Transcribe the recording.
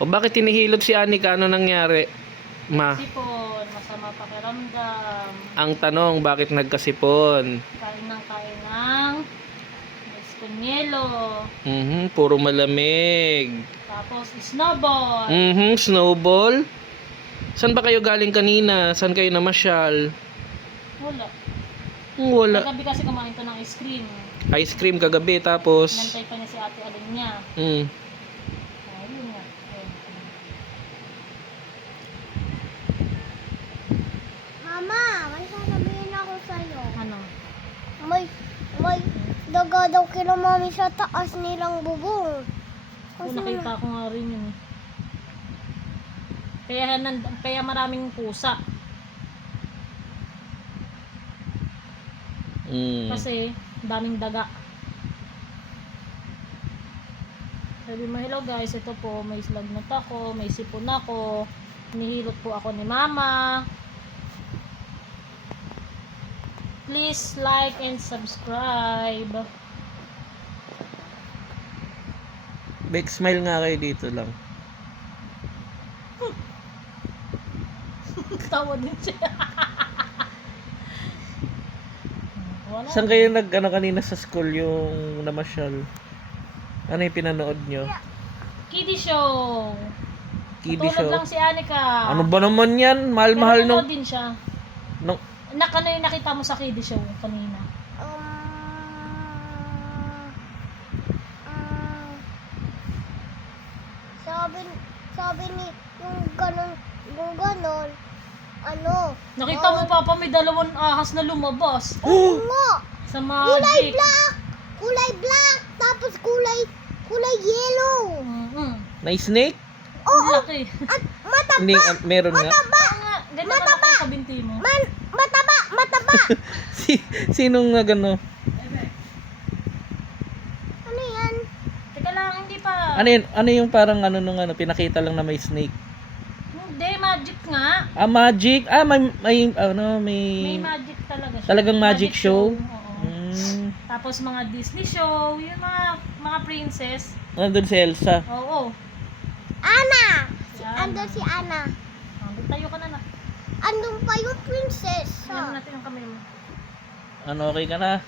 O bakit tinihilot si Anika? Ano nangyari? Ma, Sipon, masama pakiramdam. ang tanong, bakit nagkasipon? Kain ng eskunyelo. Puro malamig. Tapos snowball. Snowball? Saan ba kayo galing kanina? Saan kayo namasyal? Wala. Wala. Kagabi kasi kumain to ng ice cream. Ice cream kagabi, tapos... Nantay pa niya si ate alin niya. Ayun nga. Mama, may sasabihin ako sa'yo. Ano? May daga daw kila mami sa taas nilang bubong. Kung nakita ko nga rin yun. Kaya maraming pusa. Kasi daming daga. Sabi mo, hello guys, ito po, may lagnat ako, may sipon ako, nihilot po ako ni mama. Please like and subscribe. Bek, smile nga kayo dito lang. Tawa din siya. Wala. Saan kayo kanina sa school yung namasyal? Ano yung pinanood nyo? Kiddie show. Kiddie show? Tulad lang si Anika. Ano ba naman yan? Mahal-mahal Pero nung... din siya. nung... Ano yung nakita mo sa kiddie show kanina? Sabi ni yung ganon, ano? Nakita mo papa, may dalawang ahas na lumabas. Oo nga. Sa Kulay magic. black, tapos kulay yellow. Na snake? Oo. Laki. At mataba. Hindi, meron nga. Ganyan ka lang sa binti mo. Mataba. Sinong nga gano? Ano yan? Teka lang, hindi pa. Ano yung parang pinakita lang na may snake? Hindi, magic nga. Magic. May May magic talaga siya. talagang magic show? Oo. Tapos mga Disney show, yung mga princess. Nandun si Elsa. Oo. Ana. Yan. Andun si Ana. Tayo ka na. Andun pa yung princess. Tingnan natin ang kamay mo. Ano, okay ka na?